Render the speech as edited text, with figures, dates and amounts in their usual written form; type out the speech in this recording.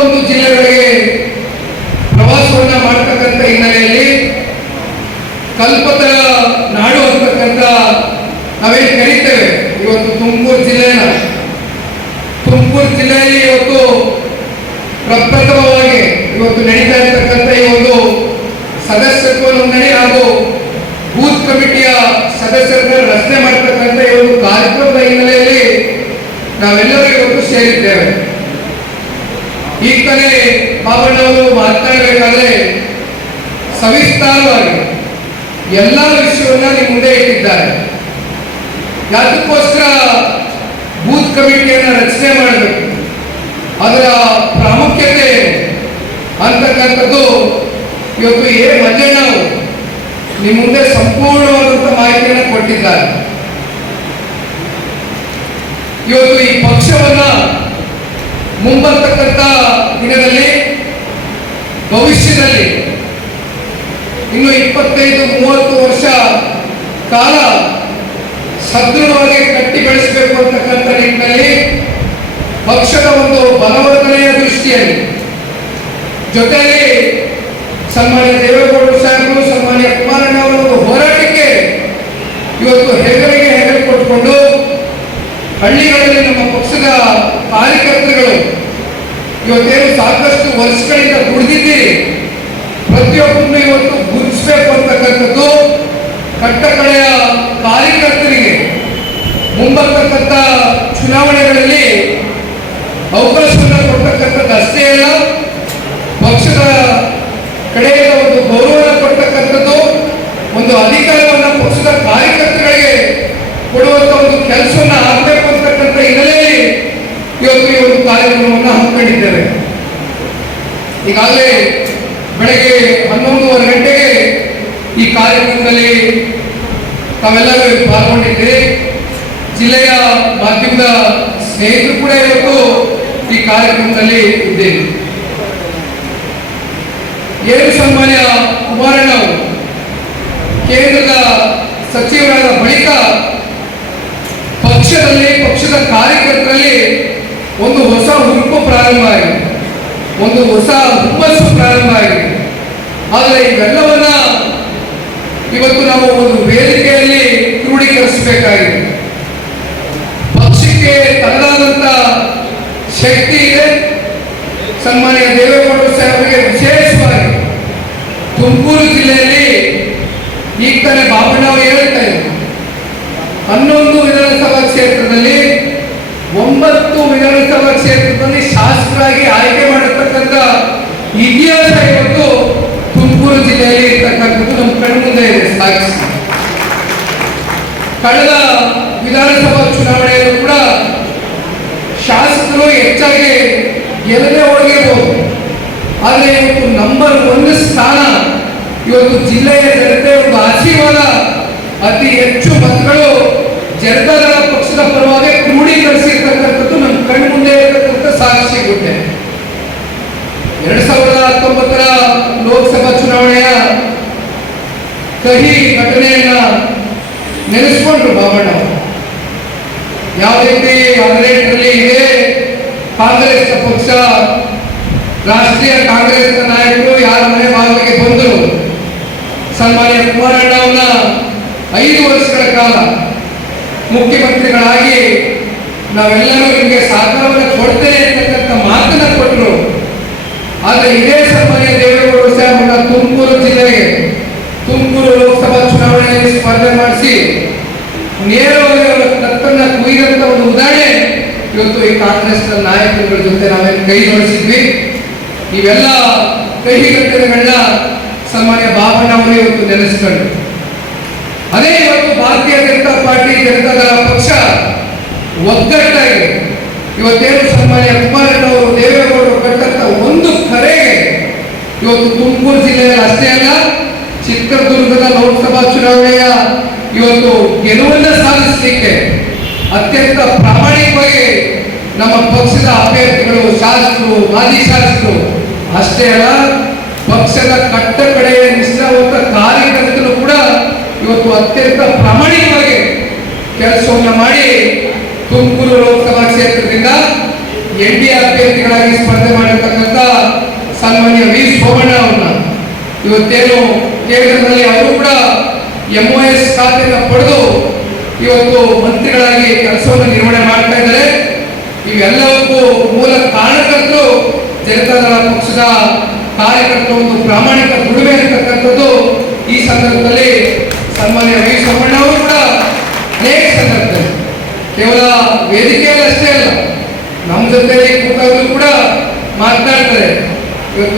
21 ಜಿಲ್ಲೆಗಳಿಗೆ ಪ್ರವಾಸವನ್ನ ಮಾಡತಕ್ಕಂಥ ಹಿನ್ನೆಲೆಯಲ್ಲಿ ಕಲ್ಪತರ ನಾಡು ಅಂತಕ್ಕಂಥ ನಾವೇನು ಕರೀತೇವೆ ಇವತ್ತು ತುಮಕೂರು ಜಿಲ್ಲೆಯಲ್ಲಿ ಇವತ್ತು ಪ್ರಪ್ರಥಮವಾಗಿ ಇವತ್ತು ನಡೀತಾ ಇರತಕ್ಕಂಥ ಈ ಒಂದು ಸದಸ್ಯತ್ವ ನೋಂದಣಿ ಹಾಗೂ ಬೂತ್ ಕಮಿಟಿಯ ಸದಸ್ಯರನ್ನ ರಚನೆ ಮಾಡತಕ್ಕಂಥ ಈ ಒಂದು ಕಾರ್ಯಕ್ರಮದ ಹಿನ್ನೆಲೆಯಲ್ಲಿ ನಾವೆಲ್ಲರೂ ಇವತ್ತು ಸೇರಿದ್ದೇವೆ. ಈ ಕಡೆ ಬಾಬಣ್ಣವರು ಮಾತನಾಡಬೇಕಾದ್ರೆ ಸವಿಸ್ತಾರವಾಗಿ ಎಲ್ಲ ವಿಷಯವನ್ನ ನಿಮ್ಮ ಮುಂದೆ ಇಟ್ಟಿದ್ದಾರೆ. ಯಾತಕ್ಕೋಸ್ಕರ ಬೂತ್ ಕಮಿಟಿಯನ್ನು ರಚನೆ ಮಾಡಬೇಕು, ಅದರ ಪ್ರಾಮುಖ್ಯತೆ ಅಂತಕ್ಕಂಥದ್ದು ಇವತ್ತು ಮಂಜಣ್ಣವರು ನಿಮ್ಮ ಮುಂದೆ ಸಂಪೂರ್ಣವಾದಂಥ ಮಾಹಿತಿಯನ್ನು ಕೊಟ್ಟಿದ್ದಾರೆ. ಇವತ್ತು ಈ ಪಕ್ಷವನ್ನ ಮುಂಬರ್ತಕ್ಕಂಥ ದಿನದಲ್ಲಿ ಭವಿಷ್ಯದಲ್ಲಿ ಇನ್ನು 25-30 ವರ್ಷ ಕಾಲ ಸದೃಢವಾಗಿ ಕಟ್ಟಿ ಬೆಳೆಸಬೇಕು ಅಂತಕ್ಕಂಥ ನಿಟ್ಟಿನಲ್ಲಿ ಪಕ್ಷದ ಒಂದು ಬಲವರ್ಧನೆಯ ದೃಷ್ಟಿಯಲ್ಲಿ ಜೊತೆಯಲ್ಲಿ ಸನ್ಮಾನ್ಯ ದೇವೇಗೌಡರು ಸಾಹೇಬರು, ಸನ್ಮಾನ್ಯ ಕುಮಾರಣ್ಣ ಅವರ ಒಂದು ಹೋರಾಟಕ್ಕೆ ಇವತ್ತು ಹೆಗಲಿಗೆ ಹೆಗಲು ಕೊಟ್ಟುಕೊಂಡು ಹಳ್ಳಿಗಳಲ್ಲಿ ನಮ್ಮ ಪಕ್ಷದ ಕಾರ್ಯಕರ್ತರುಗಳು ಇವತ್ತೇನು ಸಾಕಷ್ಟು ವರ್ಷಗಳಿಂದ ದುಡಿದಿದ್ದೀರಿ, ಪ್ರತಿಯೊಬ್ಬರನ್ನು ಇವತ್ತು ಗುರುತಿಸಬೇಕು ಅಂತಕ್ಕಂಥದ್ದು ಕಟ್ಟಕಡೆಯ ಕಾರ್ಯಕರ್ತರಿಗೆ ಮುಂಬರ್ತಕ್ಕಂಥ ಚುನಾವಣೆಗಳಲ್ಲಿ ಅವಕಾಶವನ್ನು ಕೊಡ್ತಕ್ಕಂಥದ್ದು ಅಷ್ಟೇ ಅಲ್ಲ, ಪಕ್ಷದ ಕಡೆಯಿಂದ ಒಂದು ಗೌರವವನ್ನು ಕೊಡ್ತಕ್ಕಂಥದ್ದು, ಒಂದು ಅಧಿಕಾರವನ್ನು ಪಕ್ಷದ ಕಾರ್ಯಕರ್ತರಿಗೆ ಕೊಡುವಂತ ಒಂದು ಕೆಲಸವನ್ನು ಆಗಬೇಕು ಅಂತಕ್ಕಂಥ ಹಿನ್ನೆಲೆಯಲ್ಲಿ ಇವತ್ತು ಈ ಒಂದು ಕಾರ್ಯಕ್ರಮವನ್ನು ಹಮ್ಮಿಕೊಂಡಿದ್ದೇವೆ. ಈಗಾಗಲೇ ಬೆಳಗ್ಗೆ 11:30 ಗಂಟೆಗೆ ಈ ಕಾರ್ಯಕ್ರಮದಲ್ಲಿ ತಾವೆಲ್ಲರೂ ಪಾಲ್ಗೊಂಡಿದ್ದೀರಿ. ಜಿಲ್ಲೆಯ ಮಾಧ್ಯಮದ ಸ್ನೇಹಿತರು ಕೂಡ ಇವತ್ತು ಈ ಕಾರ್ಯಕ್ರಮದಲ್ಲಿ ಇದ್ದೇವೆ. ಸನ್ಮಾನ್ಯ ಕುಮಾರಣ್ಣ ಅವರು ಕೇಂದ್ರದ ಸಚಿವರಾದ ಬಳಿಕ ಪಕ್ಷದ ಕಾರ್ಯಕರ್ತರಲ್ಲಿ ಒಂದು ಹೊಸ ಹುರುಪು ಪ್ರಾರಂಭ ಆಗಿದೆ, ಒಂದು ಹೊಸ ಹುಮ್ಮಸ್ಸು ಪ್ರಾರಂಭ ಆಗಿದೆ. ಆದರೆ ಇವೆಲ್ಲವನ್ನ ಇವತ್ತು ನಾವು ಒಂದು ವೇದಿಕೆಯಲ್ಲಿ ಕ್ರೋಢೀಕರಿಸಬೇಕಾಗಿದೆ. ಪಕ್ಷಕ್ಕೆ ತನ್ನದಾದಂತ ಶಕ್ತಿ ಇದೆ. ಸನ್ಮಾನ್ಯ ದೇವೇಗೌಡರು ಸಾಹೇಬರಿಗೆ ವಿಶೇಷವಾಗಿ ತುಮಕೂರು ಜಿಲ್ಲೆಯಲ್ಲಿ ಈಗ ತಾನೇ ಬಾಬಣ್ಣ ಅವರು ಹೇಳ್ತಾ ಇದ್ದಾರೆ, 11 ವಿಧಾನಸಭಾ ಕ್ಷೇತ್ರದಲ್ಲಿ 9 ವಿಧಾನಸಭಾ ಕ್ಷೇತ್ರದಲ್ಲಿ ಶಾಸಕರಾಗಿ ಆಯ್ಕೆ ಮಾಡತಕ್ಕಂಥ ಇತಿಹಾಸ ಇವತ್ತು ತುಮಕೂರು ಜಿಲ್ಲೆಯಲ್ಲಿ ಇರ್ತಕ್ಕಂಥದ್ದು ನಮ್ಮ ಕಣ್ಣು ಮುಂದೆ ಇದೆ ಸಾಕ್ಷಿ. ಕಳೆದ ವಿಧಾನಸಭಾ ಚುನಾವಣೆಯಲ್ಲೂ ಕೂಡ ಶಾಸಕರು ಹೆಚ್ಚಾಗಿ ಗೆಲ್ಲದೆ ಹೋಗಿರಬಹುದು, ಆದರೆ ಇವತ್ತು ನಂಬರ್ 1 ಸ್ಥಾನ ಇವತ್ತು ಜಿಲ್ಲೆಯ ಜನತೆ ಒಂದು ಆಶೀರ್ವಾದ, ಅತಿ ಹೆಚ್ಚು ಮತಗಳು ಜನತಾದಳ ಪಕ್ಷದ ಪರವಾಗಿ ಕ್ರೋಢೀಕರಿಸಿರ್ತಕ್ಕಂಥದ್ದು ನಮ್ಮ ಕಣ್ಣು ಮುಂದೆ ಇರತಕ್ಕಂಥ ಸಾಕ್ಷಿ ಗುಡ್ಡೆ. 2019ರ ಲೋಕಸಭಾ ಚುನಾವಣೆಯ ಕಹಿ ಘಟನೆಯನ್ನ ನೆನೆಸ್ಕೊಂಡ್ರು ಬಾಬಣ್ಣ. ಯಾವ ರೀತಿ 18ರಲ್ಲಿ ಇದೆ ಕಾಂಗ್ರೆಸ್ ಪಕ್ಷ, ರಾಷ್ಟ್ರೀಯ ಕಾಂಗ್ರೆಸ್ ನಾಯಕರು ಯಾರ ಮನೆ ಬಾಗಿಲಿಗೆ ಬಂದರು, ಸನ್ಮಾನ್ಯ ಕುಮಾರಣ್ಣ ಅವರನ್ನ 5 ವರ್ಷಗಳ ಕಾಲ ಮುಖ್ಯಮಂತ್ರಿಗಳಾಗಿ ನಾವೆಲ್ಲರೂ ನಿಮಗೆ ಸಹಕಾರವನ್ನು ಕೊಡ್ತೇನೆ ಅಂತಕ್ಕಂಥ ಮಾತನ್ನ ಕೊಟ್ಟರು. ಆದರೆ ಇದೇ ಸನ್ಮಾನ್ಯ ದೇವೇಗೌಡರು ಸಾಹೇಬರನ್ನ ತುಮಕೂರು ಜಿಲ್ಲೆಗೆ ತುಮಕೂರು ಲೋಕಸಭಾ ಚುನಾವಣೆಯಲ್ಲಿ ಸ್ಪರ್ಧೆ ಮಾಡಿಸಿ ನೇರವಾಗಿ ಅವರ ತತ್ತನ್ನ ಕುಯ್ದಂತ ಒಂದು ಉದಾಹರಣೆ ಇವತ್ತು ಈ ಕಾಂಗ್ರೆಸ್ ನಾಯಕರುಗಳ ಜೊತೆ ನಾವೇನು ಕೈ ಜೋಡಿಸಿದ್ವಿ. ಇವೆಲ್ಲ ಕಹಿ ಘಟನೆಗಳನ್ನ ಸನ್ಮಾನ್ಯ ಬಾಬಣ್ಣ ಅವರು ಇವತ್ತು ನೆನೆಸ್ಕೊಂಡ್ರು. ಅದೇ ಇವತ್ತು ಭಾರತೀಯ ಜನತಾ ಪಾರ್ಟಿ, ಜನತಾದಳ ಪಕ್ಷ ಒಗ್ಗಟ್ಟಾಗಿ ಇವತ್ತೇನು ಸನ್ಮಾನ್ಯ ಕುಮಾರಣ್ಣ ಅವರು ದೇವೇಗೌಡರು ಕಟ್ಟಂತ ಒಂದು ಕರೆಗೆ ಇವತ್ತು ತುಮಕೂರು ಜಿಲ್ಲೆಯಲ್ಲಿ ಅಷ್ಟೇ ಅಲ್ಲ, ಚಿತ್ರದುರ್ಗದ ಲೋಕಸಭಾ ಚುನಾವಣೆಯ ಇವತ್ತು ಗೆಲುವನ್ನ ಸಾಧಿಸಲಿಕ್ಕೆ ಅತ್ಯಂತ ಪ್ರಾಮಾಣಿಕವಾಗಿ ನಮ್ಮ ಪಕ್ಷದ ಅಭ್ಯರ್ಥಿಗಳು, ಶಾಸಕರು, ಮಾಜಿ ಶಾಸಕರು ಅಷ್ಟೇ ಅಲ್ಲ, ಪಕ್ಷದ ಕಟ್ಟ ಕಡೆಯ ನಿಷ್ಠಾವಂತ ಕಾರ್ಯಕರ್ತರು ಕೂಡ ಇವತ್ತು ಅತ್ಯಂತ ಪ್ರಾಮಾಣಿಕವಾಗಿ ಕೆಲಸವನ್ನು ಮಾಡಿ ತುಮಕೂರು ಲೋಕಸಭಾ ಕ್ಷೇತ್ರದಿಂದ NDA ಅಭ್ಯರ್ಥಿಗಳಾಗಿ ಸ್ಪರ್ಧೆ ಮಾಡಿರ್ತಕ್ಕಂಥ ಸನ್ಮಾನ್ಯ ವಿ ಸೋಮಣ್ಣ ಅವ್ರನ್ನ ಇವತ್ತೇನು ಕೇಂದ್ರದಲ್ಲಿ ಅವರು ಕೂಡ MOS ಖಾತೆಯನ್ನು ಪಡೆದು ಇವತ್ತು ಮಂತ್ರಿಗಳಾಗಿ ಕೆಲಸವನ್ನು ನಿರ್ವಹಣೆ ಮಾಡ್ತಾ ಇದ್ದಾರೆ. ಇವೆಲ್ಲವಕ್ಕೂ ಮೂಲ ಕಾರಣಕರ್ತರು ಜನತಾದಳ ಪಕ್ಷದ ಕಾರ್ಯಕರ್ತರು ಒಂದು ಪ್ರಾಮಾಣಿಕ ದುಡಿಮೆ ಅಂತಕ್ಕಂಥದ್ದು ಈ ಸಂದರ್ಭದಲ್ಲಿ ಸನ್ಮಾನ್ಯ ವಿ ಸೋಮಣ್ಣ ಅವರು ಕೂಡ ಅನೇಕ ಸಂದರ್ಭದಲ್ಲಿ ಕೇವಲ ವೇದಿಕೆಯಲ್ಲಿ ಅಷ್ಟೇ ಅಲ್ಲ ನಮ್ಮ ಜೊತೆಯಲ್ಲಿ ಕೂತಾಗಲೂ ಕೂಡ ಮಾತನಾಡ್ತಾರೆ. ಇವತ್ತು